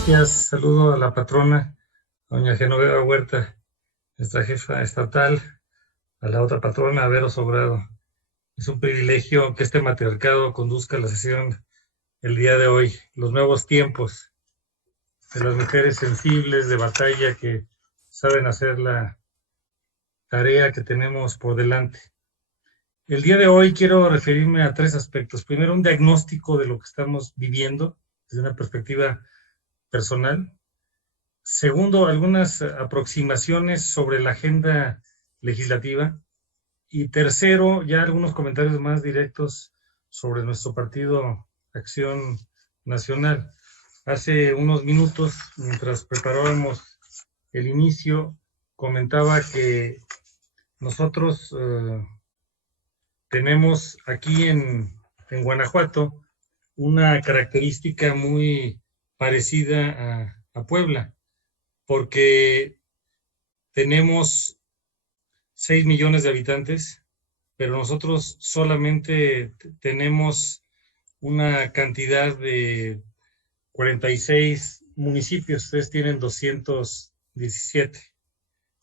gracias. Saludo a la patrona, doña Genoveva Huerta, nuestra jefa estatal, a la otra patrona, a Vero Sobrado. Es un privilegio que este matriarcado conduzca la sesión el día de hoy, los nuevos tiempos de las mujeres sensibles de batalla que saben hacer la tarea que tenemos por delante. El día de hoy quiero referirme a tres aspectos. Primero, un diagnóstico de lo que estamos viviendo desde una perspectiva personal. Segundo, algunas aproximaciones sobre la agenda legislativa. Y tercero, ya algunos comentarios más directos sobre nuestro partido Acción Nacional. Hace unos minutos, mientras preparábamos el inicio, comentaba que nosotros tenemos aquí en Guanajuato una característica muy parecida a Puebla, porque tenemos 6 millones de habitantes, pero nosotros solamente tenemos una cantidad de 46 municipios, ustedes tienen 217.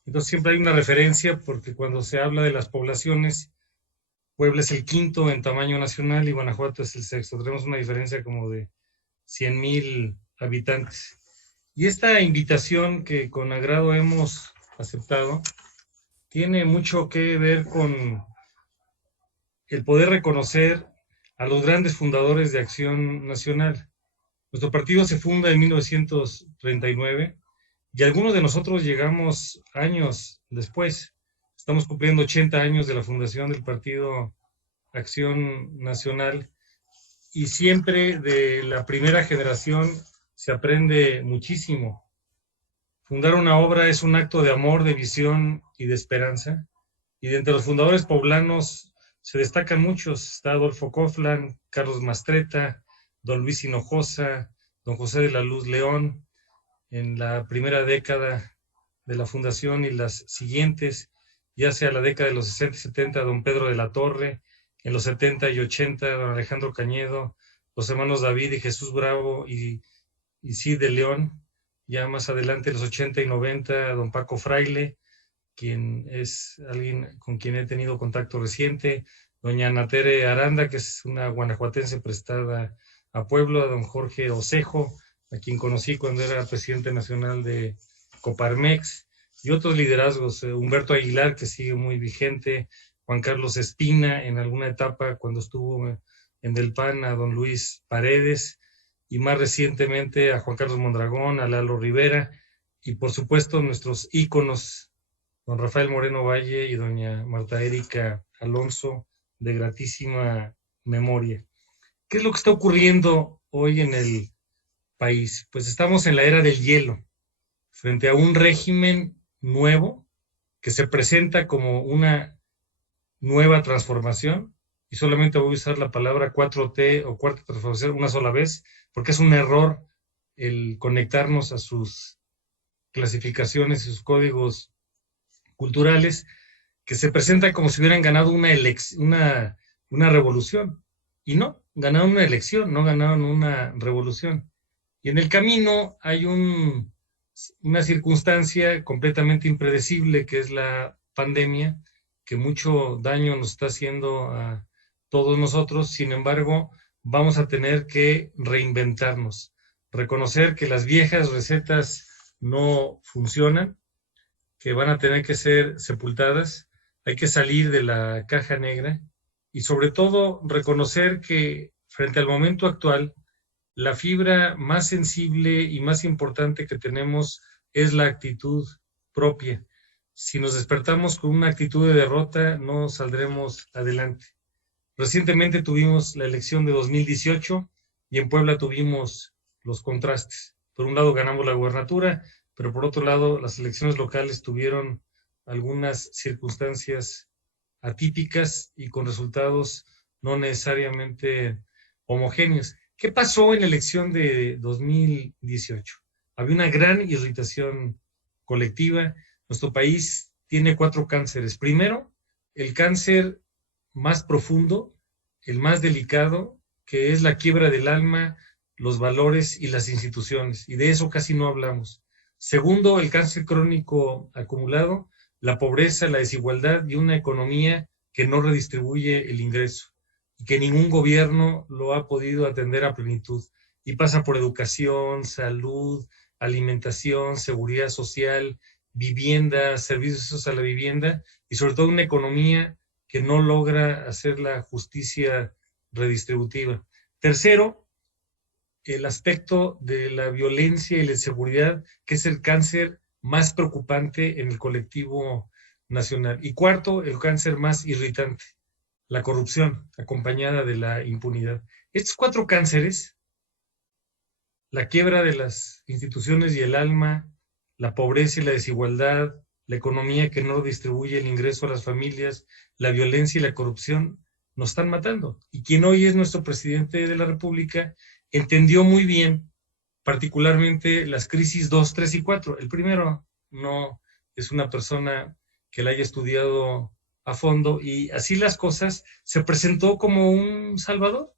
Entonces siempre hay una referencia porque cuando se habla de las poblaciones, Puebla es el quinto en tamaño nacional y Guanajuato es el sexto. Tenemos una diferencia como de 100,000 habitantes. Y esta invitación que con agrado hemos aceptado tiene mucho que ver con el poder reconocer a los grandes fundadores de Acción Nacional. Nuestro partido se funda en 1939 y algunos de nosotros llegamos años después. Estamos cumpliendo 80 años de la fundación del partido Acción Nacional y siempre de la primera generación se aprende muchísimo. Fundar una obra es un acto de amor, de visión y de esperanza. Y de entre los fundadores poblanos se destacan muchos. Está Adolfo Coflan, Carlos Mastretta, don Luis Hinojosa, don José de la Luz León. En la primera década de la fundación y las siguientes, ya sea la década de los 60 y 70, don Pedro de la Torre. En los 70 y 80, don Alejandro Cañedo, los hermanos David y Jesús Bravo y Cid de León. Ya más adelante, en los 80 y 90, don Paco Fraile, quien es alguien con quien he tenido contacto reciente, doña Natere Aranda, que es una guanajuatense prestada a Puebla, don Jorge Osejo, a quien conocí cuando era presidente nacional de Coparmex, y otros liderazgos, Humberto Aguilar, que sigue muy vigente, Juan Carlos Espina, en alguna etapa cuando estuvo en Del PAN, a don Luis Paredes, y más recientemente a Juan Carlos Mondragón, a Lalo Rivera, y por supuesto nuestros íconos, don Rafael Moreno Valle y doña Marta Erika Alonso, de gratísima memoria. ¿Qué es lo que está ocurriendo hoy en el país? Pues estamos en la era del hielo, frente a un régimen nuevo que se presenta como una nueva transformación, y solamente voy a usar la palabra 4T o cuarta transformación una sola vez, porque es un error el conectarnos a sus clasificaciones y sus códigos culturales, que se presentan como si hubieran ganado una revolución. Y no, ganaron una elección, no ganaron una revolución. Y en el camino hay una circunstancia completamente impredecible, que es la pandemia, que mucho daño nos está haciendo a todos nosotros. Sin embargo, vamos a tener que reinventarnos, reconocer que las viejas recetas no funcionan, que van a tener que ser sepultadas. Hay que salir de la caja negra y sobre todo reconocer que frente al momento actual, la fibra más sensible y más importante que tenemos es la actitud propia. Si nos despertamos con una actitud de derrota, no saldremos adelante. Recientemente tuvimos la elección de 2018 y en Puebla tuvimos los contrastes. Por un lado ganamos la gubernatura, pero por otro lado las elecciones locales tuvieron algunas circunstancias atípicas y con resultados no necesariamente homogéneos. ¿Qué pasó en la elección de 2018? Había una gran irritación colectiva. Nuestro país tiene 4 cánceres. Primero, el cáncer más profundo, el más delicado, que es la quiebra del alma los valores y las instituciones, y de eso casi no hablamos. Segundo, el cáncer crónico acumulado, la pobreza, la desigualdad y una economía que no redistribuye el ingreso y que ningún gobierno lo ha podido atender a plenitud. Y pasa por educación, salud, alimentación, seguridad social, vivienda, servicios a la vivienda y sobre todo una economía que no logra hacer la justicia redistributiva. Tercero, el aspecto de la violencia y la inseguridad, que es el cáncer más preocupante en el colectivo nacional. Y cuarto, el cáncer más irritante, la corrupción, acompañada de la impunidad. Estos 4 cánceres, la quiebra de las instituciones y el alma, la pobreza y la desigualdad, la economía que no distribuye el ingreso a las familias, la violencia y la corrupción, nos están matando. Y quien hoy es nuestro presidente de la República entendió muy bien, particularmente las crisis 2, 3 y 4. El primero no es una persona que la haya estudiado a fondo y así las cosas, se presentó como un salvador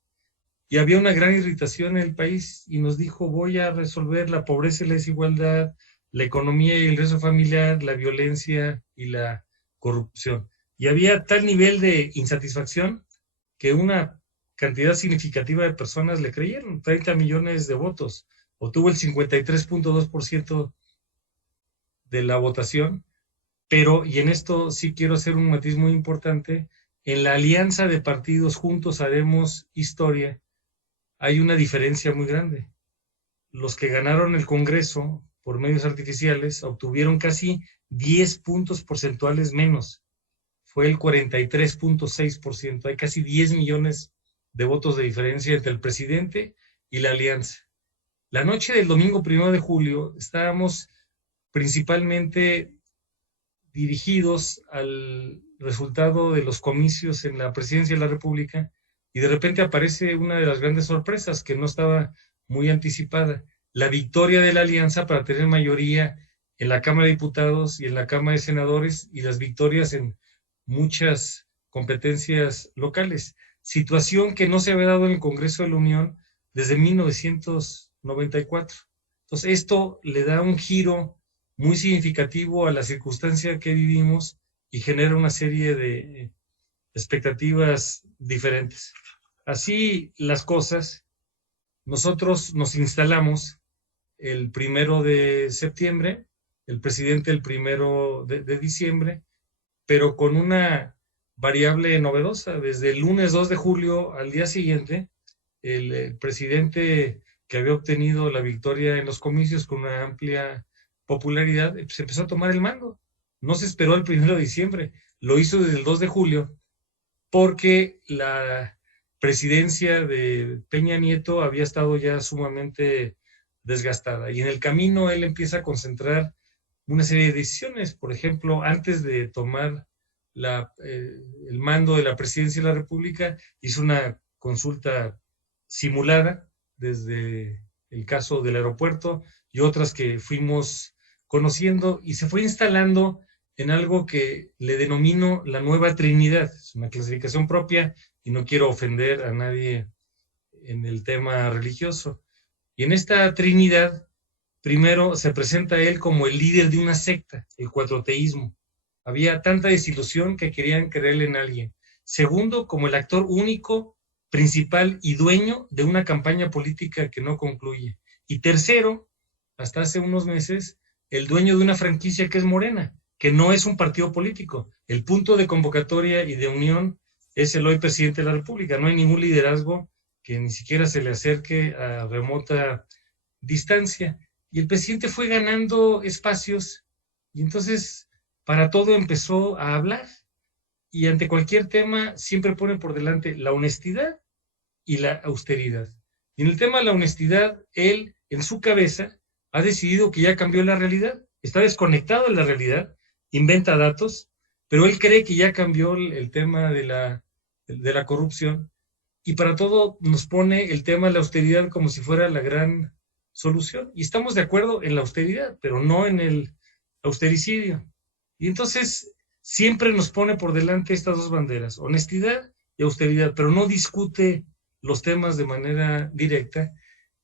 y había una gran irritación en el país y nos dijo: voy a resolver la pobreza y la desigualdad, la economía y el ingreso familiar, la violencia y la corrupción. Y había tal nivel de insatisfacción que una cantidad significativa de personas le creyeron, 30 millones de votos, obtuvo el 53.2% de la votación, pero, y en esto sí quiero hacer un matiz muy importante, en la alianza de partidos Juntos Haremos Historia hay una diferencia muy grande. Los que ganaron el Congreso por medios artificiales obtuvieron casi 10 puntos porcentuales menos. Fue el 43.6%. Hay casi 10 millones de votos de diferencia entre el presidente y la alianza. La noche del domingo 1 de julio estábamos principalmente dirigidos al resultado de los comicios en la presidencia de la República y de repente aparece una de las grandes sorpresas que no estaba muy anticipada, la victoria de la alianza para tener mayoría en la Cámara de Diputados y en la Cámara de Senadores y las victorias en muchas competencias locales, situación que no se había dado en el Congreso de la Unión desde 1994. Entonces esto le da un giro muy significativo a la circunstancia que vivimos y genera una serie de expectativas diferentes. Así las cosas, nosotros nos instalamos el 1 de septiembre, el presidente el 1 de diciembre, pero con una variable novedosa. Desde el lunes 2 de julio al día siguiente, el presidente que había obtenido la victoria en los comicios con una amplia popularidad, se empezó a tomar el mando. No se esperó el 1 de diciembre, lo hizo desde el 2 de julio, porque la presidencia de Peña Nieto había estado ya sumamente desgastada. Y en el camino él empieza a concentrar una serie de decisiones. Por ejemplo, antes de tomar el mando de la presidencia de la República, hizo una consulta simulada desde el caso del aeropuerto y otras que fuimos conociendo, y se fue instalando en algo que le denomino la nueva Trinidad. Es una clasificación propia y no quiero ofender a nadie en el tema religioso. Y en esta Trinidad, primero se presenta a él como el líder de una secta, el cuatroteísmo. Había tanta desilusión que querían creerle en alguien. Segundo, como el actor único, principal y dueño de una campaña política que no concluye. Y tercero, hasta hace unos meses, el dueño de una franquicia que es Morena, que no es un partido político. El punto de convocatoria y de unión es el hoy presidente de la República. No hay ningún liderazgo que ni siquiera se le acerque a remota distancia. Y el presidente fue ganando espacios y entonces para todo empezó a hablar y ante cualquier tema siempre pone por delante la honestidad y la austeridad. Y en el tema de la honestidad, él en su cabeza ha decidido que ya cambió la realidad, está desconectado de la realidad, inventa datos, pero él cree que ya cambió el tema de la corrupción y para todo nos pone el tema de la austeridad como si fuera la gran solución. Y estamos de acuerdo en la austeridad, pero no en el austericidio. Y entonces siempre nos pone por delante estas dos banderas, honestidad y austeridad, pero no discute los temas de manera directa.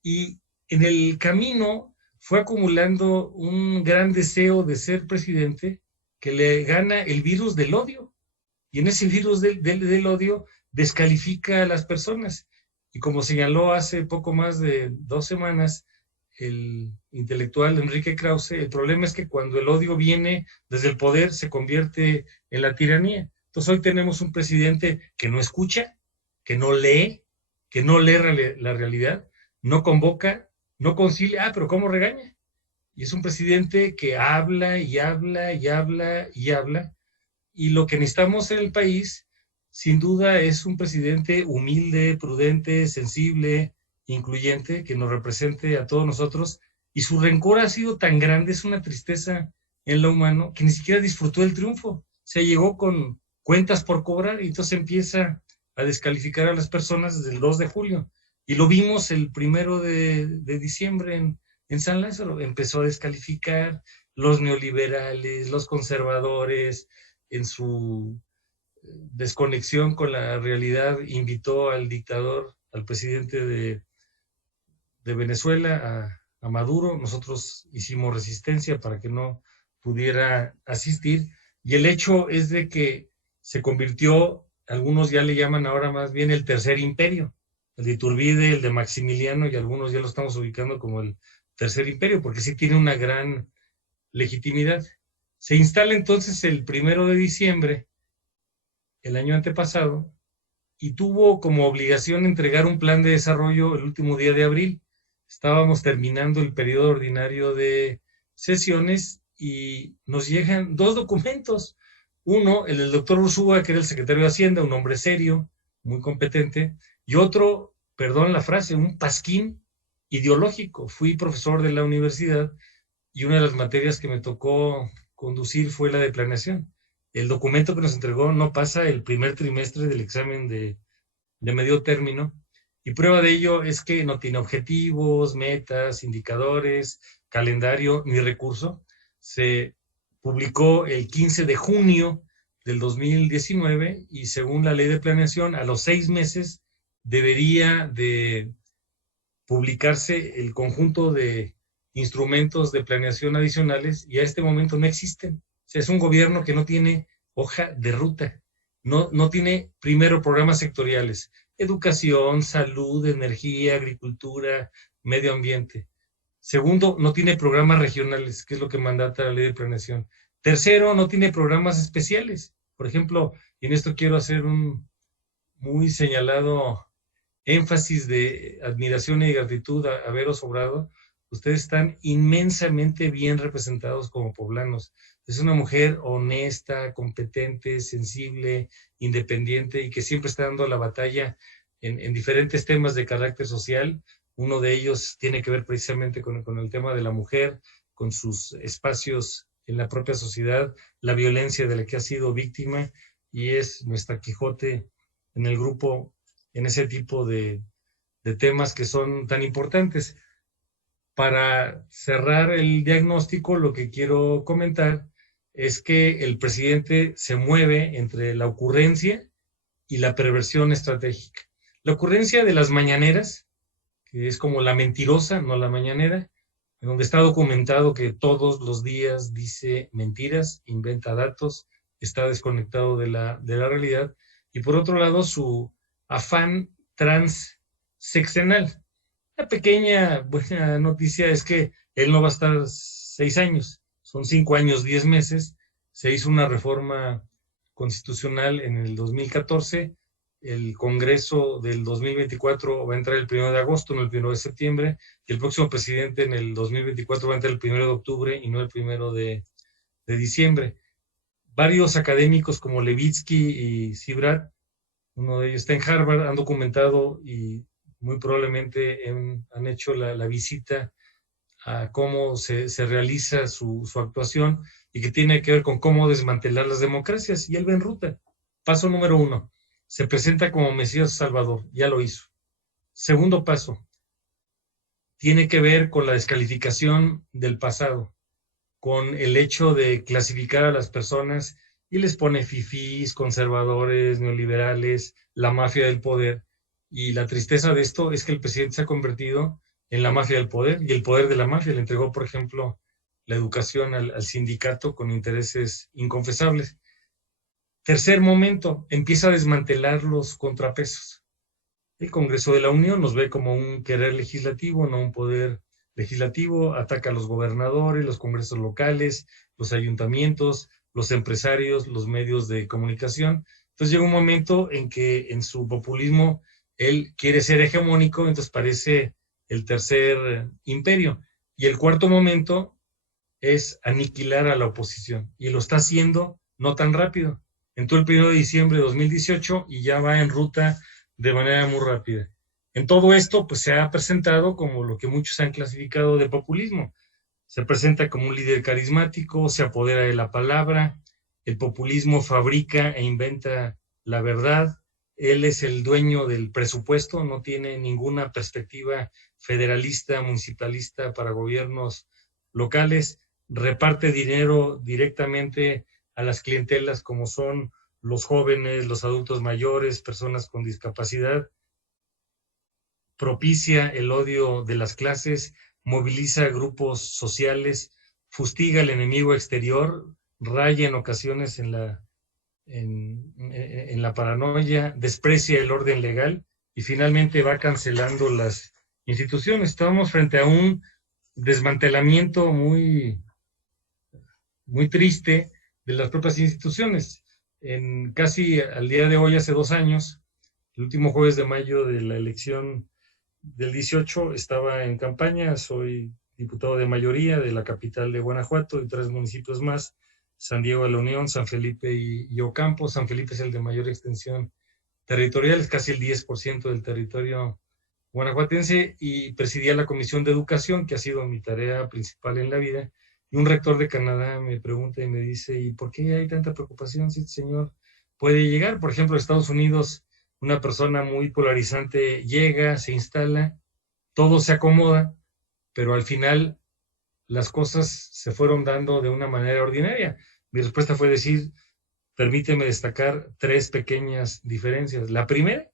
Y en el camino fue acumulando un gran deseo de ser presidente que le gana el virus del odio. Y en ese virus del odio descalifica a las personas. Y como señaló hace poco más de 2 semanas el intelectual Enrique Krause, el problema es que cuando el odio viene desde el poder se convierte en la tiranía. Entonces hoy tenemos un presidente que no escucha, que no lee la realidad, no convoca, no concilia, pero ¿cómo regaña? Y es un presidente que habla y habla y habla y habla, y lo que necesitamos en el país, sin duda, es un presidente humilde, prudente, sensible, incluyente, que nos represente a todos nosotros, y su rencor ha sido tan grande, es una tristeza en lo humano, que ni siquiera disfrutó el triunfo. Se llegó con cuentas por cobrar y entonces empieza a descalificar a las personas desde el 2 de julio. Y lo vimos el 1 de diciembre en San Lázaro. Empezó a descalificar los neoliberales, los conservadores, en su desconexión con la realidad, invitó al dictador, al presidente de Venezuela, a Maduro. Nosotros hicimos resistencia para que no pudiera asistir. Y el hecho es de que se convirtió, algunos ya le llaman ahora más bien el tercer imperio, el de Iturbide, el de Maximiliano, y algunos ya lo estamos ubicando como el tercer imperio, porque sí tiene una gran legitimidad. Se instala entonces el 1 de diciembre, el año antepasado, y tuvo como obligación entregar un plan de desarrollo el último día de abril. Estábamos terminando el periodo ordinario de sesiones y nos llegan 2 documentos. Uno, el del doctor Ursúa, que era el secretario de Hacienda, un hombre serio, muy competente, y otro, perdón la frase, un pasquín ideológico. Fui profesor de la universidad y una de las materias que me tocó conducir fue la de planeación. El documento que nos entregó no pasa el primer trimestre del examen de medio término, y prueba de ello es que no tiene objetivos, metas, indicadores, calendario ni recurso. Se publicó el 15 de junio del 2019 y según la ley de planeación, a los 6 meses debería de publicarse el conjunto de instrumentos de planeación adicionales, y a este momento no existen. O sea, es un gobierno que no tiene hoja de ruta, no tiene primero programas sectoriales, educación, salud, energía, agricultura, medio ambiente. Segundo, no tiene programas regionales, que es lo que mandata la ley de planeación. Tercero, no tiene programas especiales. Por ejemplo, y en esto quiero hacer un muy señalado énfasis de admiración y gratitud a Vero Sobrado. Ustedes están inmensamente bien representados como poblanos. Es una mujer honesta, competente, sensible, independiente, y que siempre está dando la batalla en diferentes temas de carácter social. Uno de ellos tiene que ver precisamente con el tema de la mujer, con sus espacios en la propia sociedad, la violencia de la que ha sido víctima, y es nuestra Quijote en el grupo, en ese tipo de temas que son tan importantes. Para cerrar el diagnóstico, lo que quiero comentar es que el presidente se mueve entre la ocurrencia y la perversión estratégica. La ocurrencia de las mañaneras, que es como la mentirosa, no la mañanera, en donde está documentado que todos los días dice mentiras, inventa datos, está desconectado de la realidad. Y por otro lado, su afán transseccional. La pequeña buena noticia es que él no va a estar 6 años, son 5 años, 10 meses. Se hizo una reforma constitucional en el 2014, el Congreso del 2024 va a entrar el 1 de agosto, no el 1 de septiembre, y el próximo presidente en el 2024 va a entrar el 1 de octubre y no el 1 de diciembre. Varios académicos como Levitsky y Sibrat, uno de ellos está en Harvard, han documentado y muy probablemente han hecho la visita a cómo se realiza su actuación, y que tiene que ver con cómo desmantelar las democracias, y él va en ruta. Paso número 1, se presenta como Mesías Salvador, ya lo hizo. Segundo paso, tiene que ver con la descalificación del pasado, con el hecho de clasificar a las personas y les pone fifís, conservadores, neoliberales, la mafia del poder. Y la tristeza de esto es que el presidente se ha convertido en la mafia del poder y el poder de la mafia. Le entregó, por ejemplo, la educación al sindicato con intereses inconfesables. Tercer momento, empieza a desmantelar los contrapesos. El Congreso de la Unión nos ve como un querer legislativo, no un poder legislativo, ataca a los gobernadores, los congresos locales, los ayuntamientos, los empresarios, los medios de comunicación. Entonces llega un momento en que en su populismo él quiere ser hegemónico, entonces parece el tercer imperio. Y el cuarto momento es aniquilar a la oposición. Y lo está haciendo no tan rápido. Entró el 1 de diciembre de 2018 y ya va en ruta de manera muy rápida. En todo esto, pues se ha presentado como lo que muchos han clasificado de populismo. Se presenta como un líder carismático, se apodera de la palabra, el populismo fabrica e inventa la verdad, él es el dueño del presupuesto, no tiene ninguna perspectiva federalista, municipalista para gobiernos locales, reparte dinero directamente a las clientelas como son los jóvenes, los adultos mayores, personas con discapacidad, propicia el odio de las clases, moviliza grupos sociales, fustiga al enemigo exterior, raya en ocasiones en la paranoia, desprecia el orden legal y finalmente va cancelando las instituciones. Estamos frente a un desmantelamiento muy triste de las propias instituciones. En casi al día de hoy, hace 2 años, el último jueves de mayo de la elección del 18, estaba en campaña, soy diputado de mayoría de la capital de Guanajuato y 3 municipios más, San Diego de la Unión, San Felipe y Ocampo. San Felipe es el de mayor extensión territorial, es casi el 10% del territorio guanajuatense, y presidía la Comisión de Educación, que ha sido mi tarea principal en la vida. Y un rector de Canadá me pregunta y me dice, ¿y por qué hay tanta preocupación si este señor puede llegar? Por ejemplo, a Estados Unidos, una persona muy polarizante llega, se instala, todo se acomoda, pero al final las cosas se fueron dando de una manera ordinaria. Mi respuesta fue decir, permíteme destacar 3 pequeñas diferencias. La primera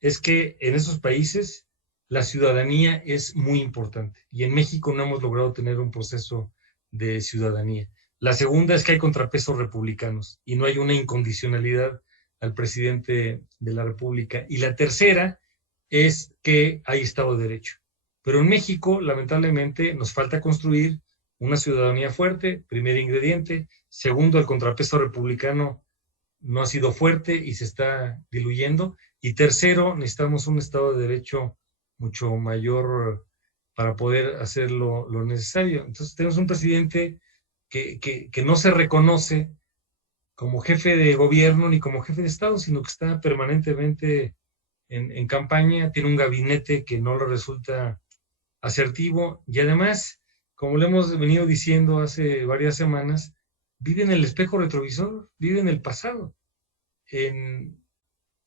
es que en esos países la ciudadanía es muy importante y en México no hemos logrado tener un proceso de ciudadanía. La segunda es que hay contrapesos republicanos y no hay una incondicionalidad al presidente de la República. Y la tercera es que hay Estado de Derecho. Pero en México, lamentablemente, nos falta construir una ciudadanía fuerte, primer ingrediente. Segundo, el contrapeso republicano no ha sido fuerte y se está diluyendo. Y tercero, necesitamos un Estado de Derecho mucho mayor para poder hacer lo necesario. Entonces tenemos un presidente que no se reconoce como jefe de gobierno ni como jefe de Estado, sino que está permanentemente en campaña, tiene un gabinete que no le resulta asertivo y además, como le hemos venido diciendo hace varias semanas, vive en el espejo retrovisor, vive en el pasado. En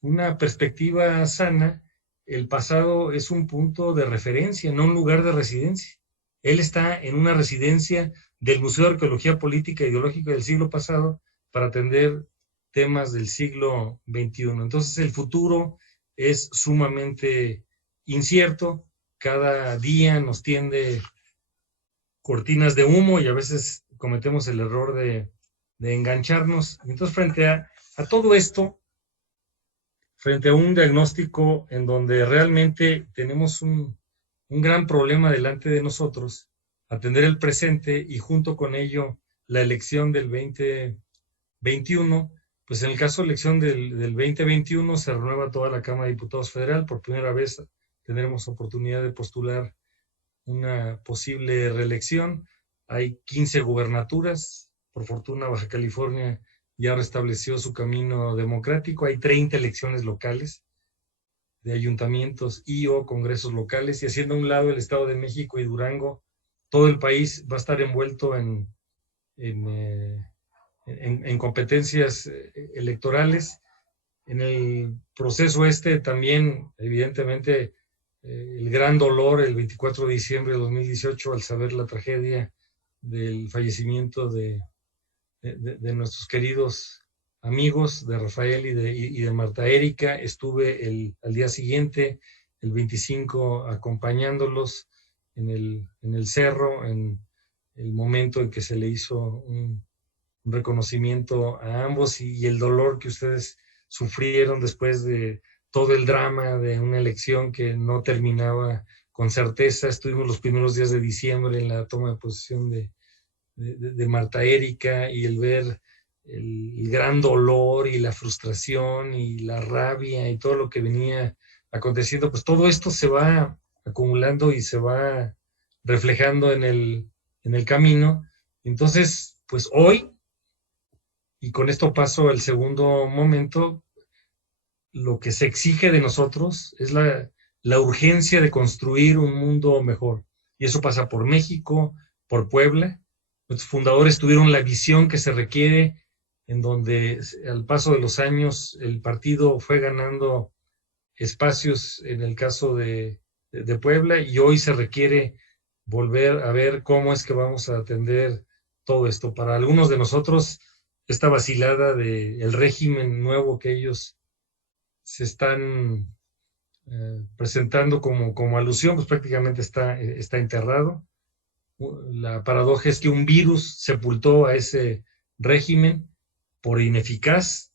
una perspectiva sana, el pasado es un punto de referencia, no un lugar de residencia. Él está en una residencia del Museo de Arqueología Política e Ideológica del siglo pasado para atender temas del siglo XXI. Entonces el futuro es sumamente incierto, cada día nos tiende cortinas de humo y a veces cometemos el error de engancharnos. Entonces frente a todo esto, frente a un diagnóstico en donde realmente tenemos un gran problema delante de nosotros, atender el presente y junto con ello la elección del 2021, pues en el caso de la elección del 2021 se renueva toda la Cámara de Diputados Federal, por primera vez tendremos oportunidad de postular una posible reelección, hay 15 gubernaturas, por fortuna Baja California ya restableció su camino democrático, hay 30 elecciones locales de ayuntamientos y o congresos locales, y haciendo a un lado el Estado de México y Durango, todo el país va a estar envuelto en competencias electorales. En el proceso también, evidentemente, el gran dolor el 24 de diciembre de 2018 al saber la tragedia del fallecimiento de nuestros queridos amigos, de Rafael y de Marta Erika. Estuve al día siguiente el 25 acompañándolos en el cerro, en el momento en que se le hizo un reconocimiento a ambos y el dolor que ustedes sufrieron después de todo el drama de una elección que no terminaba con certeza. Estuvimos los primeros días de diciembre en la toma de posesión de Marta Erika y el ver el gran dolor y la frustración y la rabia y todo lo que venía aconteciendo, pues todo esto se va acumulando y se va reflejando en el camino. Entonces, pues hoy, y con esto paso al segundo momento, lo que se exige de nosotros es la urgencia de construir un mundo mejor. Y eso pasa por México, por Puebla. Nuestros fundadores tuvieron la visión que se requiere, en donde al paso de los años el partido fue ganando espacios en el caso de Puebla y hoy se requiere volver a ver cómo es que vamos a atender todo esto. Para algunos de nosotros, esta vacilada del régimen nuevo que ellos se están presentando como alusión, pues prácticamente está enterrado. La paradoja es que un virus sepultó a ese régimen por ineficaz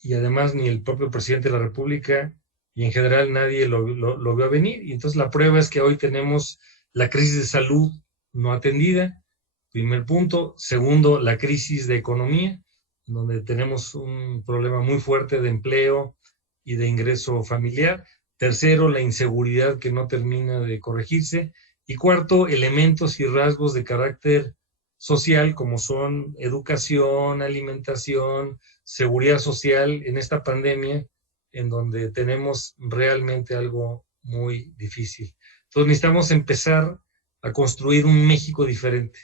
y además ni el propio presidente de la República y en general nadie lo vio venir. Y entonces la prueba es que hoy tenemos la crisis de salud no atendida, primer punto. Segundo, la crisis de economía, donde tenemos un problema muy fuerte de empleo y de ingreso familiar. Tercero, la inseguridad que no termina de corregirse. Y cuarto, elementos y rasgos de carácter social como son educación, alimentación, seguridad social en esta pandemia, en donde tenemos realmente algo muy difícil. Entonces necesitamos empezar a construir un México diferente,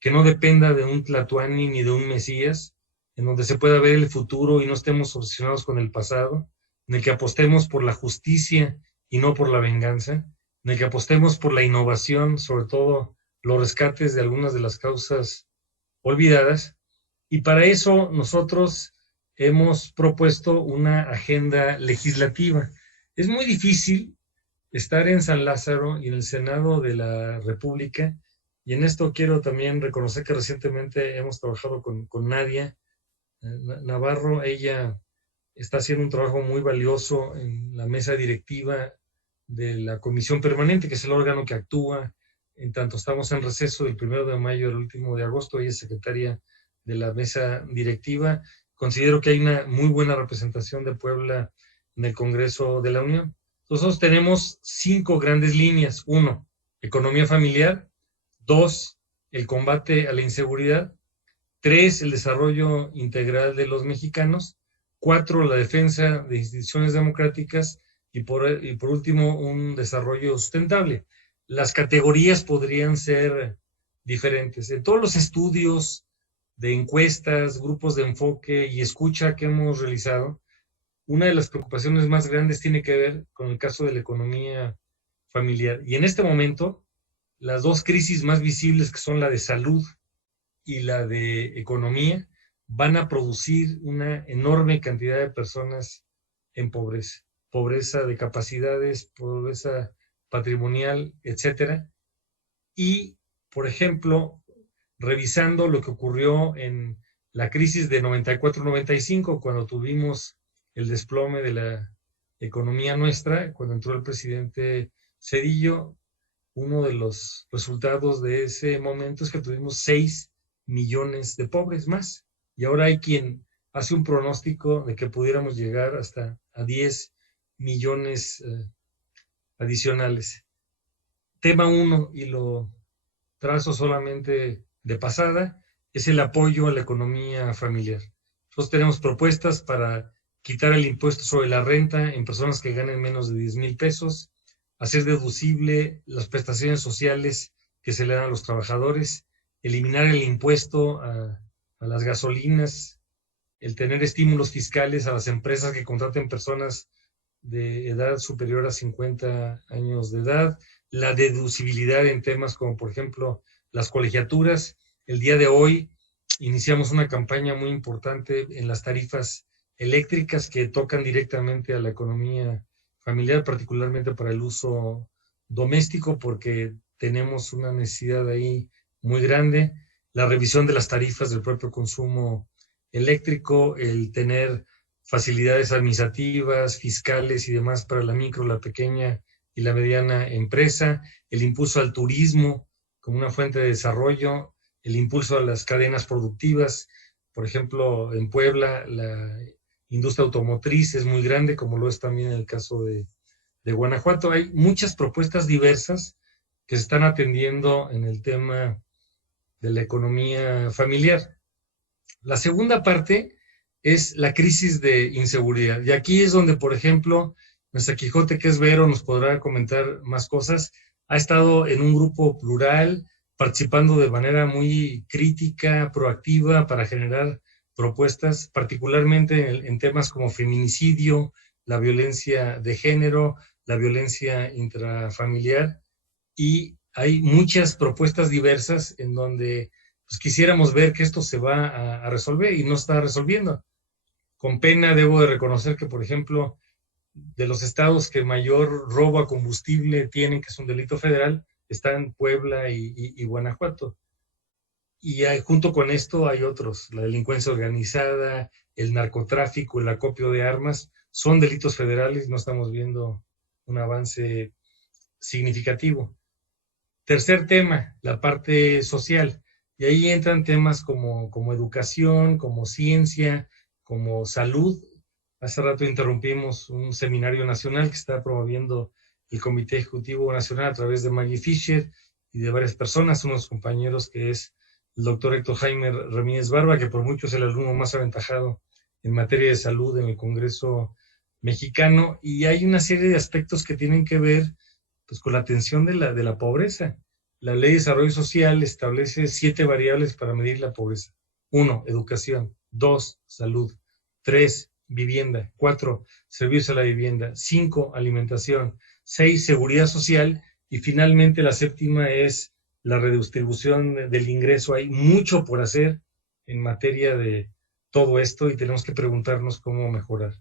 que no dependa de un Tlatuani ni de un Mesías, en donde se pueda ver el futuro y no estemos obsesionados con el pasado, en el que apostemos por la justicia y no por la venganza, en el que apostemos por la innovación, sobre todo los rescates de algunas de las causas olvidadas. Y para eso nosotros hemos propuesto una agenda legislativa. Es muy difícil estar en San Lázaro y en el Senado de la República, y en esto quiero también reconocer que recientemente hemos trabajado con Nadia Navarro. Ella está haciendo un trabajo muy valioso en la mesa directiva de la Comisión Permanente, que es el órgano que actúa en tanto estamos en receso del 1 de mayo al último de agosto. Ella es secretaria de la mesa directiva. Considero que hay una muy buena representación de Puebla en el Congreso de la Unión. Nosotros tenemos 5 grandes líneas. 1, economía familiar. 2, el combate a la inseguridad. 3, el desarrollo integral de los mexicanos. 4, la defensa de instituciones democráticas. Y por último, un desarrollo sustentable. Las categorías podrían ser diferentes. En todos los estudios de encuestas, grupos de enfoque y escucha que hemos realizado, una de las preocupaciones más grandes tiene que ver con el caso de la economía familiar. Y en este momento, las 2 crisis más visibles, que son la de salud y la de economía, van a producir una enorme cantidad de personas en pobreza. Pobreza de capacidades, pobreza patrimonial, etcétera. Y, por ejemplo, revisando lo que ocurrió en la crisis de 94-95, cuando tuvimos el desplome de la economía nuestra, cuando entró el presidente Zedillo, uno de los resultados de ese momento es que tuvimos 6 millones de pobres más. Y ahora hay quien hace un pronóstico de que pudiéramos llegar hasta a 10 millones adicionales. Tema 1, y lo trazo solamente de pasada, es el apoyo a la economía familiar. Nosotros tenemos propuestas para quitar el impuesto sobre la renta en personas que ganen menos de 10,000 pesos, hacer deducible las prestaciones sociales que se le dan a los trabajadores, eliminar el impuesto a las gasolinas, el tener estímulos fiscales a las empresas que contraten personas de edad superior a 50 años de edad, la deducibilidad en temas como, por ejemplo, las colegiaturas. El día de hoy iniciamos una campaña muy importante en las tarifas eléctricas que tocan directamente a la economía familiar, particularmente para el uso doméstico, porque tenemos una necesidad ahí muy grande. La revisión de las tarifas del propio consumo eléctrico, el tener facilidades administrativas, fiscales y demás para la micro, la pequeña y la mediana empresa, el impulso al turismo como una fuente de desarrollo, el impulso a las cadenas productivas. Por ejemplo, en Puebla la industria automotriz es muy grande, como lo es también en el caso de Guanajuato. Hay muchas propuestas diversas que se están atendiendo en el tema de la economía familiar. La segunda parte es la crisis de inseguridad. Y aquí es donde, por ejemplo, nuestra Quijote, que es Vero, nos podrá comentar más cosas. Ha estado en un grupo plural, participando de manera muy crítica, proactiva, para generar propuestas, particularmente en temas como feminicidio, la violencia de género, la violencia intrafamiliar. Y hay muchas propuestas diversas en donde pues quisiéramos ver que esto se va a resolver y no está resolviendo. Con pena debo de reconocer que, por ejemplo, de los estados que mayor robo a combustible tienen, que es un delito federal, están Puebla y Guanajuato. Y junto con esto hay otros, la delincuencia organizada, el narcotráfico, el acopio de armas, son delitos federales, no estamos viendo un avance significativo. Tercer tema, la parte social. Y ahí entran temas como educación, como ciencia, como salud. Hace rato interrumpimos un seminario nacional que está promoviendo el Comité Ejecutivo Nacional a través de Maggie Fisher y de varias personas, unos compañeros que es el doctor Héctor Jaime Ramírez Barba, que por mucho es el alumno más aventajado en materia de salud en el Congreso mexicano. Y hay una serie de aspectos que tienen que ver pues con la atención de la pobreza. La Ley de Desarrollo Social establece 7 variables para medir la pobreza. 1, educación. 2, salud. 3, vivienda. 4, servicios a la vivienda. 5, alimentación. 6, seguridad social. Y finalmente la séptima es la redistribución del ingreso. Hay mucho por hacer en materia de todo esto y tenemos que preguntarnos cómo mejorar.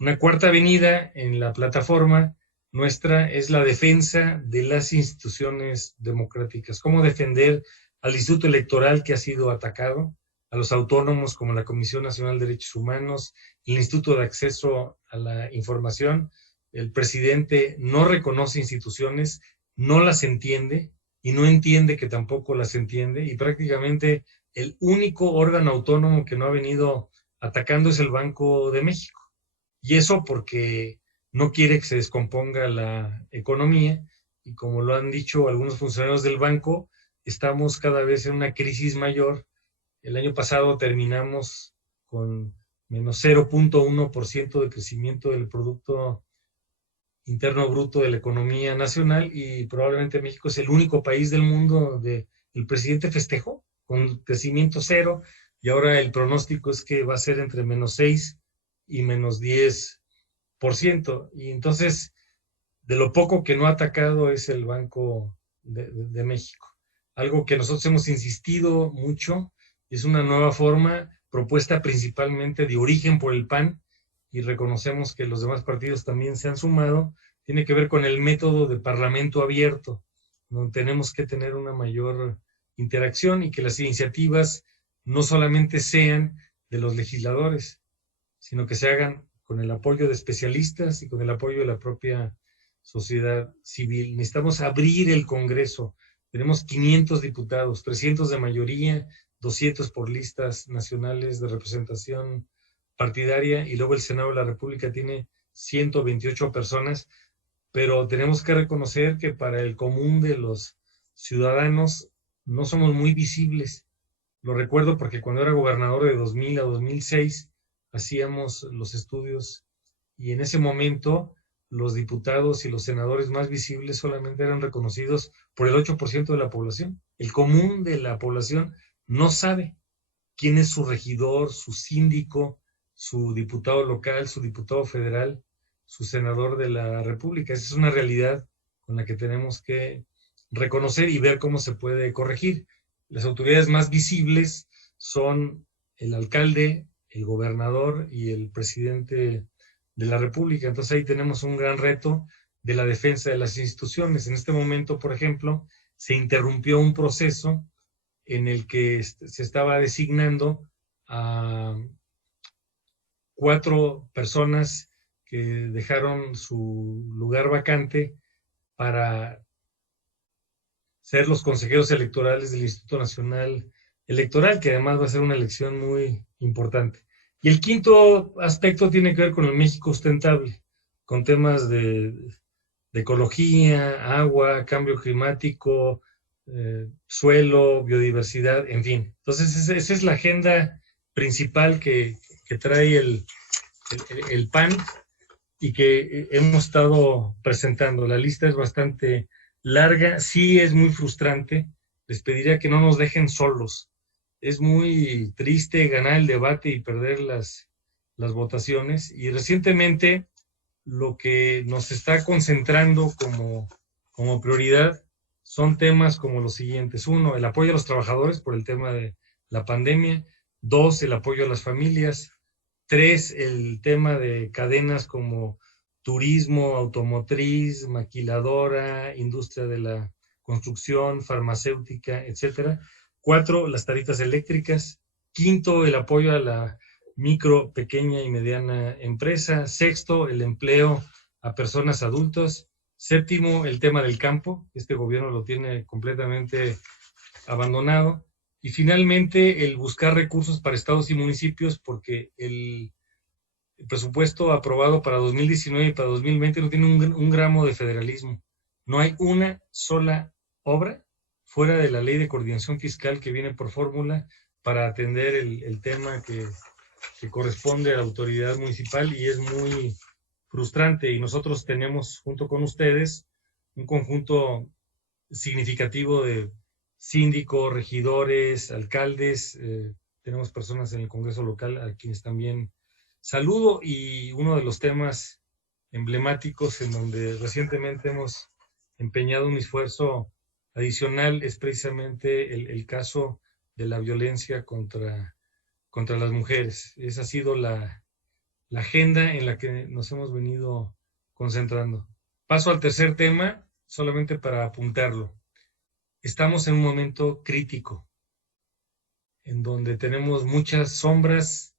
Una cuarta avenida en la plataforma nuestra es la defensa de las instituciones democráticas. Cómo defender al Instituto Electoral, que ha sido atacado, a los autónomos como la Comisión Nacional de Derechos Humanos, el Instituto de Acceso a la Información. El presidente no reconoce instituciones, no las entiende y no entiende que tampoco las entiende, y prácticamente el único órgano autónomo que no ha venido atacando es el Banco de México. Y eso porque no quiere que se descomponga la economía, y como lo han dicho algunos funcionarios del banco, estamos cada vez en una crisis mayor. El año pasado terminamos con menos 0.1% de crecimiento del Producto Interno Bruto de la economía nacional, y probablemente México es el único país del mundo donde el presidente festejó con crecimiento cero, y ahora el pronóstico es que va a ser entre menos 6 y menos 10%. Y entonces, de lo poco que no ha atacado es el Banco de México. Algo que nosotros hemos insistido mucho, es una nueva forma propuesta principalmente de Origen por el PAN, y reconocemos que los demás partidos también se han sumado, tiene que ver con el método de parlamento abierto, donde tenemos que tener una mayor interacción y que las iniciativas no solamente sean de los legisladores, sino que se hagan con el apoyo de especialistas y con el apoyo de la propia sociedad civil. Necesitamos abrir el Congreso. Tenemos 500 diputados, 300 de mayoría, 200 por listas nacionales de representación partidaria, y luego el Senado de la República tiene 128 personas, pero tenemos que reconocer que para el común de los ciudadanos no somos muy visibles. Lo recuerdo porque cuando era gobernador de 2000 a 2006 hacíamos los estudios, y en ese momento los diputados y los senadores más visibles solamente eran reconocidos por el 8% de la población. El común de la población no sabe quién es su regidor, su síndico, su diputado local, su diputado federal, su senador de la República. Esa es una realidad con la que tenemos que reconocer y ver cómo se puede corregir. Las autoridades más visibles son el alcalde, el gobernador y el presidente de la República. Entonces ahí tenemos un gran reto de la defensa de las instituciones. En este momento, por ejemplo, se interrumpió un proceso en el que se estaba designando a 4 personas que dejaron su lugar vacante para ser los consejeros electorales del Instituto Nacional Electoral, que además va a ser una elección muy importante. Y el quinto aspecto tiene que ver con el México sustentable, con temas de ecología, agua, cambio climático, suelo, biodiversidad, en fin. Entonces, esa es la agenda principal que trae el PAN y que hemos estado presentando. La lista es bastante larga, sí es muy frustrante. Les pediría que no nos dejen solos. Es muy triste ganar el debate y perder las votaciones. Y recientemente lo que nos está concentrando como prioridad son temas como los siguientes. 1, el apoyo a los trabajadores por el tema de la pandemia. 2, el apoyo a las familias. 3, el tema de cadenas como turismo, automotriz, maquiladora, industria de la construcción, farmacéutica, etcétera. 4, las tarifas eléctricas. 5, el apoyo a la micro, pequeña y mediana empresa. 6, el empleo a personas adultas. 7, el tema del campo. Este gobierno lo tiene completamente abandonado. Y finalmente, el buscar recursos para estados y municipios, porque el presupuesto aprobado para 2019 y para 2020 no tiene un gramo de federalismo. No hay una sola obra fuera de la ley de coordinación fiscal que viene por fórmula para atender el tema que corresponde a la autoridad municipal, y es muy frustrante. Y nosotros tenemos, junto con ustedes, un conjunto significativo de síndicos, regidores, alcaldes, tenemos personas en el Congreso local a quienes también saludo, y uno de los temas emblemáticos en donde recientemente hemos empeñado un esfuerzo adicional es precisamente el caso de la violencia contra las mujeres. Esa ha sido la agenda en la que nos hemos venido concentrando. Paso al tercer tema, solamente para apuntarlo. Estamos en un momento crítico, en donde tenemos muchas sombras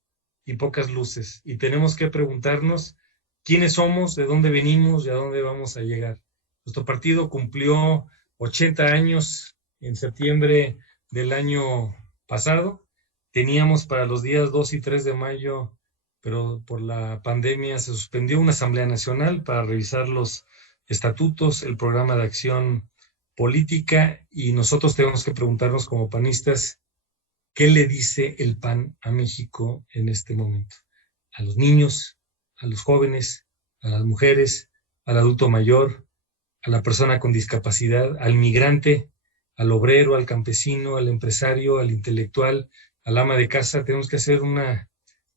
y pocas luces, y tenemos que preguntarnos quiénes somos, de dónde venimos y a dónde vamos a llegar. Nuestro partido cumplió 80 años en septiembre del año pasado. Teníamos para los días 2 y 3 de mayo, pero por la pandemia se suspendió una Asamblea Nacional para revisar los estatutos, el programa de acción política, y nosotros tenemos que preguntarnos como panistas, ¿qué le dice el PAN a México en este momento? A los niños, a los jóvenes, a las mujeres, al adulto mayor, a la persona con discapacidad, al migrante, al obrero, al campesino, al empresario, al intelectual, al ama de casa. Tenemos que hacer una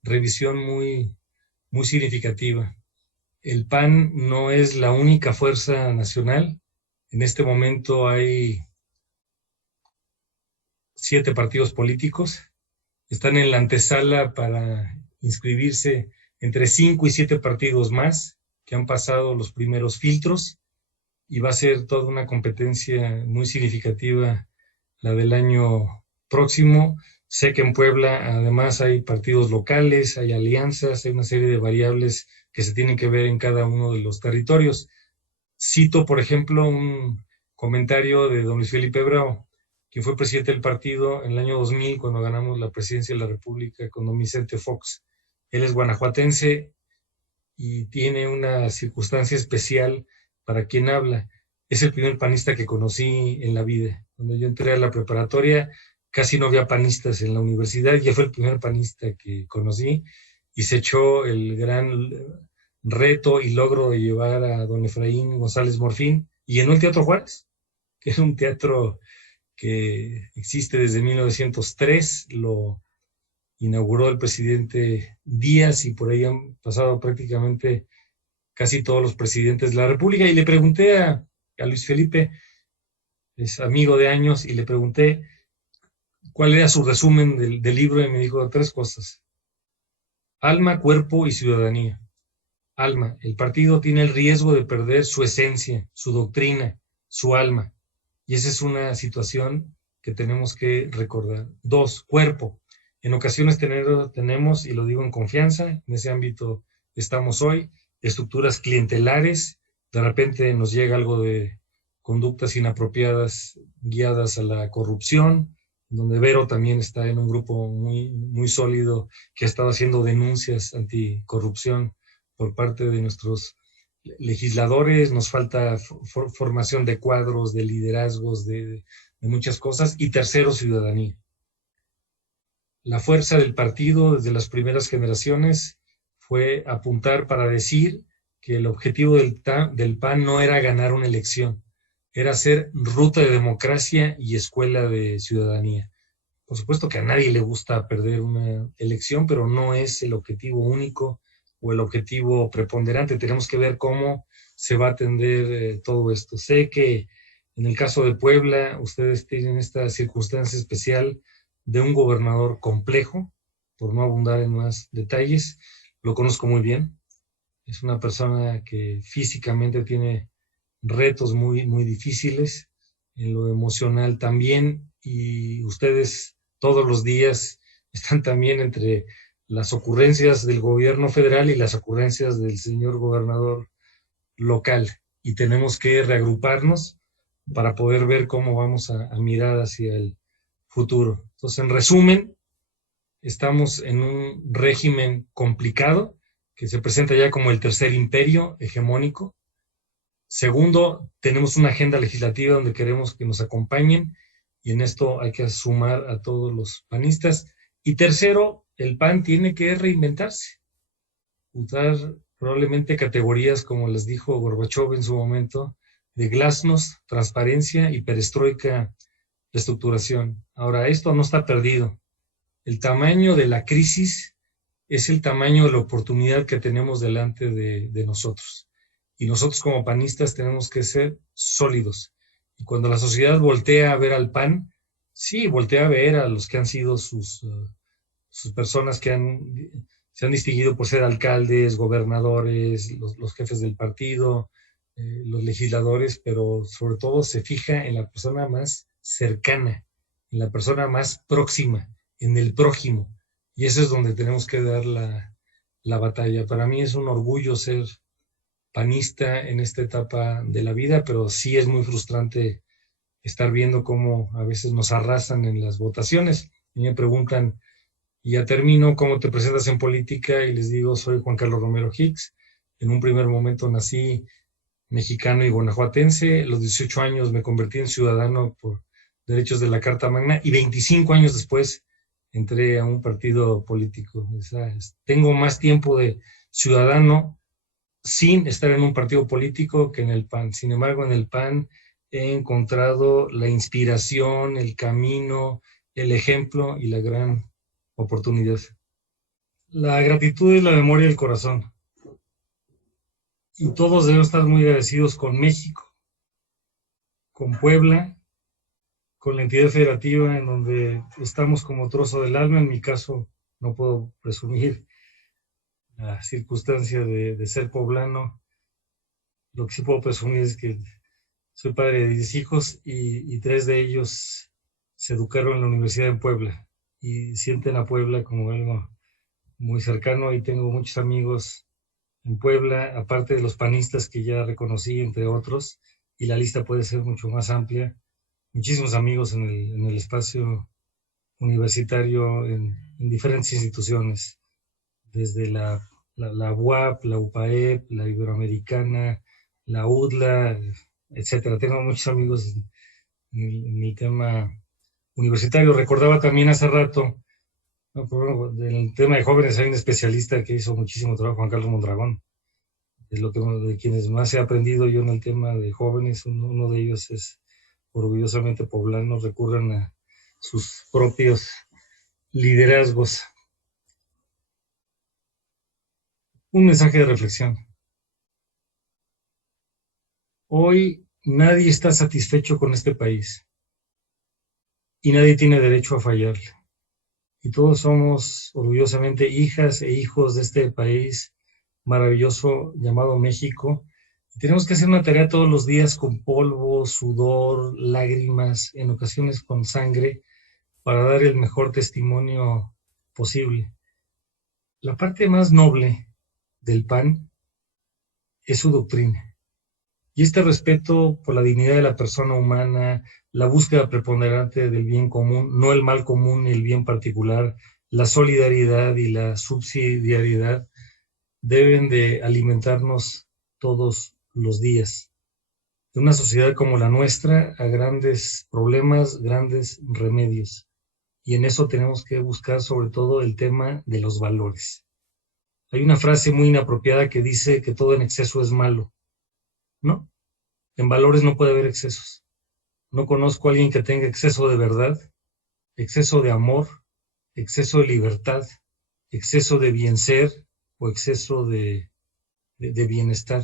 revisión muy, muy significativa. El PAN no es la única fuerza nacional. En este momento hay 7 partidos políticos. Están en la antesala para inscribirse entre 5 y 7 partidos más que han pasado los primeros filtros, y va a ser toda una competencia muy significativa la del año próximo. Sé que en Puebla además hay partidos locales, hay alianzas, hay una serie de variables que se tienen que ver en cada uno de los territorios. Cito, por ejemplo, un comentario de don Luis Felipe Bravo, quien fue presidente del partido en el año 2000, cuando ganamos la presidencia de la República con don Vicente Fox. Él es guanajuatense y tiene una circunstancia especial para quien habla. Es el primer panista que conocí en la vida. Cuando yo entré a la preparatoria, casi no había panistas en la universidad, ya fue el primer panista que conocí, y se echó el gran reto y logro de llevar a don Efraín González Morfín, y llenó el Teatro Juárez, que es un teatro que existe desde 1903, lo inauguró el presidente Díaz, y por ahí han pasado prácticamente casi todos los presidentes de la República. Y le pregunté a Luis Felipe, es amigo de años, y le pregunté cuál era su resumen del libro, y me dijo 3 cosas: alma, cuerpo y ciudadanía. alma. El partido tiene el riesgo de perder su esencia, su doctrina, su alma. Y esa es una situación que tenemos que recordar. 2, cuerpo. En ocasiones tenemos, y lo digo en confianza, en ese ámbito estamos hoy, estructuras clientelares, de repente nos llega algo de conductas inapropiadas guiadas a la corrupción, donde Vero también está en un grupo muy sólido que ha estado haciendo denuncias anticorrupción por parte de nuestros legisladores, nos falta formación de cuadros, de liderazgos, de muchas cosas. Y tercero, ciudadanía. La fuerza del partido desde las primeras generaciones fue apuntar para decir que el objetivo del PAN no era ganar una elección, era ser ruta de democracia y escuela de ciudadanía. Por supuesto que a nadie le gusta perder una elección, pero no es el objetivo único o el objetivo preponderante. Tenemos que ver cómo se va a atender todo esto. Sé que en el caso de Puebla, ustedes tienen esta circunstancia especial de un gobernador complejo, por no abundar en más detalles. Lo conozco muy bien. Es una persona que físicamente tiene retos muy difíciles, en lo emocional también, y ustedes todos los días están también entre las ocurrencias del gobierno federal y las ocurrencias del señor gobernador local, y tenemos que reagruparnos para poder ver cómo vamos a mirar hacia el futuro. Entonces, en resumen, estamos en un régimen complicado que se presenta ya como el tercer imperio hegemónico. Segundo, tenemos una agenda legislativa donde queremos que nos acompañen, y en esto hay que sumar a todos los panistas. Y tercero, el PAN tiene que reinventarse, usar probablemente categorías como les dijo Gorbachov en su momento, de glasnost, transparencia, y perestroika, reestructuración. Ahora, esto no está perdido. El tamaño de la crisis es el tamaño de la oportunidad que tenemos delante de nosotros. Y nosotros como panistas tenemos que ser sólidos. Y cuando la sociedad voltea a ver al PAN, sí, voltea a ver a los que han sido sus personas que se han distinguido por ser alcaldes, gobernadores, los jefes del partido, los legisladores, pero sobre todo se fija en la persona más cercana, en la persona más próxima, en el prójimo. Y eso es donde tenemos que dar la batalla. Para mí es un orgullo ser panista en esta etapa de la vida, pero sí es muy frustrante estar viendo cómo a veces nos arrasan en las votaciones. Y me preguntan, y ya termino, ¿cómo te presentas en política? Y les digo, soy Juan Carlos Romero Hicks. En un primer momento nací mexicano y guanajuatense. A los 18 años me convertí en ciudadano por derechos de la Carta Magna, y 25 años después entré a un partido político. O sea, tengo más tiempo de ciudadano sin estar en un partido político que en el PAN. Sin embargo, en el PAN he encontrado la inspiración, el camino, el ejemplo y la gran oportunidad. La gratitud es la memoria del corazón. Y todos debemos estar muy agradecidos con México, con Puebla, con la entidad federativa en donde estamos como trozo del alma. En mi caso, no puedo presumir la circunstancia de ser poblano. Lo que sí puedo presumir es que soy padre de 10 hijos, y 3 de ellos se educaron en la Universidad de Puebla y sienten a Puebla como algo muy cercano, y tengo muchos amigos en Puebla, aparte de los panistas que ya reconocí, entre otros, y la lista puede ser mucho más amplia. Muchísimos amigos en el espacio universitario en diferentes instituciones, desde la UAP, la UPAEP, la Iberoamericana, la UDLA, etcétera. Tengo muchos amigos en mi tema universitario. Recordaba también hace rato, no, del tema de jóvenes, hay un especialista que hizo muchísimo trabajo, Juan Carlos Mondragón. De quienes más he aprendido yo en el tema de jóvenes, uno de ellos es orgullosamente poblano, recurren a sus propios liderazgos. Un mensaje de reflexión. Hoy nadie está satisfecho con este país y nadie tiene derecho a fallarle. Y todos somos orgullosamente hijas e hijos de este país maravilloso llamado México. Tenemos que hacer una tarea todos los días con polvo, sudor, lágrimas, en ocasiones con sangre, para dar el mejor testimonio posible. La parte más noble del PAN es su doctrina. Y este respeto por la dignidad de la persona humana, la búsqueda preponderante del bien común, no el mal común ni el bien particular, la solidaridad y la subsidiariedad deben de alimentarnos todos los días. De una sociedad como la nuestra, a grandes problemas, grandes remedios. Y en eso tenemos que buscar sobre todo el tema de los valores. Hay una frase muy inapropiada que dice que todo en exceso es malo. No, en valores no puede haber excesos. No conozco a alguien que tenga exceso de verdad, exceso de amor, exceso de libertad, exceso de bien ser o exceso de bienestar.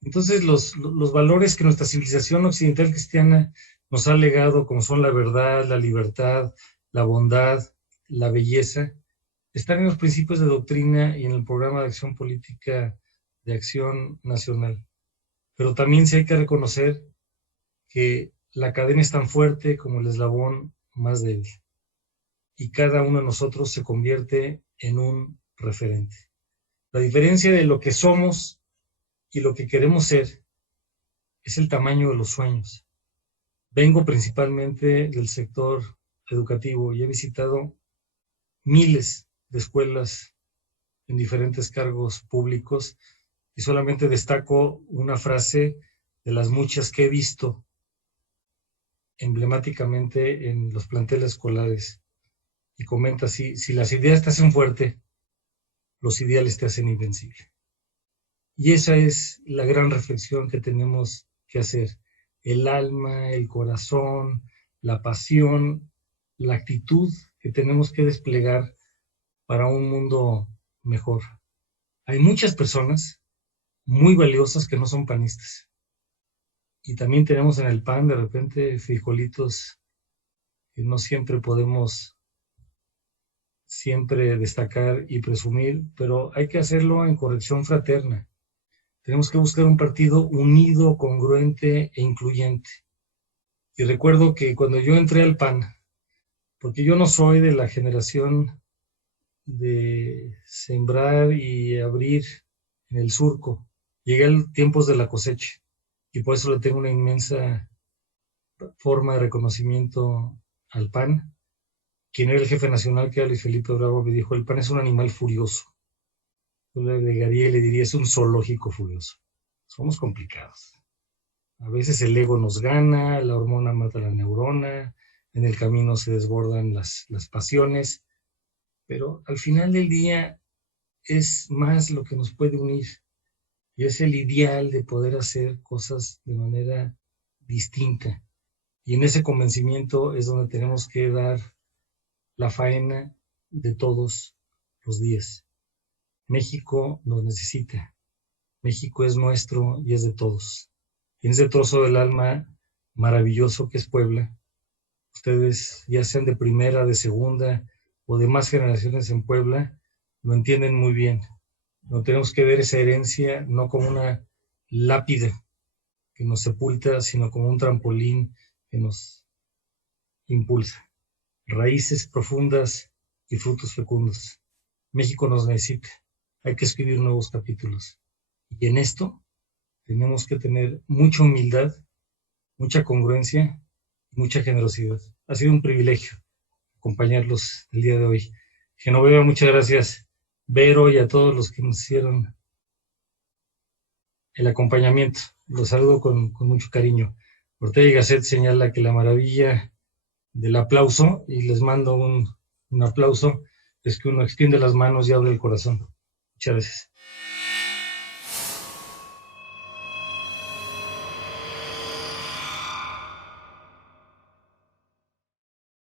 Entonces los valores que nuestra civilización occidental cristiana nos ha legado, como son la verdad, la libertad, la bondad, la belleza, están en los principios de doctrina y en el programa de acción política de acción nacional. Pero también sí hay que reconocer que la cadena es tan fuerte como el eslabón más débil. Y cada uno de nosotros se convierte en un referente. La diferencia de lo que somos y lo que queremos ser es el tamaño de los sueños. Vengo principalmente del sector educativo y he visitado miles de escuelas en diferentes cargos públicos y solamente destaco una frase de las muchas que he visto emblemáticamente en los planteles escolares y comenta así: si las ideas te hacen fuerte, los ideales te hacen invencible. Y esa es la gran reflexión que tenemos que hacer. El alma, el corazón, la pasión, la actitud que tenemos que desplegar para un mundo mejor. Hay muchas personas muy valiosas que no son panistas. Y también tenemos en el PAN de repente frijolitos que no siempre podemos destacar y presumir, pero hay que hacerlo en corrección fraterna. Tenemos que buscar un partido unido, congruente e incluyente. Y recuerdo que cuando yo entré al PAN, porque yo no soy de la generación de sembrar y abrir en el surco, llegué a tiempos de la cosecha y por eso le tengo una inmensa forma de reconocimiento al PAN. Quien era el jefe nacional, que era Luis Felipe Bravo, me dijo: el PAN es un animal furioso. Yo le agregaría y le diría: es un zoológico furioso. Somos complicados. A veces el ego nos gana, la hormona mata la neurona, en el camino se desbordan las pasiones, pero al final del día es más lo que nos puede unir y es el ideal de poder hacer cosas de manera distinta. Y en ese convencimiento es donde tenemos que dar la faena de todos los días. México nos necesita. México es nuestro y es de todos. Y en ese trozo del alma maravilloso que es Puebla, ustedes, ya sean de primera, de segunda o de más generaciones en Puebla, lo entienden muy bien. No tenemos que ver esa herencia no como una lápida que nos sepulta, sino como un trampolín que nos impulsa. Raíces profundas y frutos fecundos. México nos necesita. Hay que escribir nuevos capítulos. Y en esto tenemos que tener mucha humildad, mucha congruencia y mucha generosidad. Ha sido un privilegio acompañarlos el día de hoy. Genoveva, muchas gracias. Vero, y a todos los que nos hicieron el acompañamiento. Los saludo con mucho cariño. Ortega y Gasset señala que la maravilla del aplauso, y les mando un aplauso, es que uno extiende las manos y abre el corazón. Muchas gracias.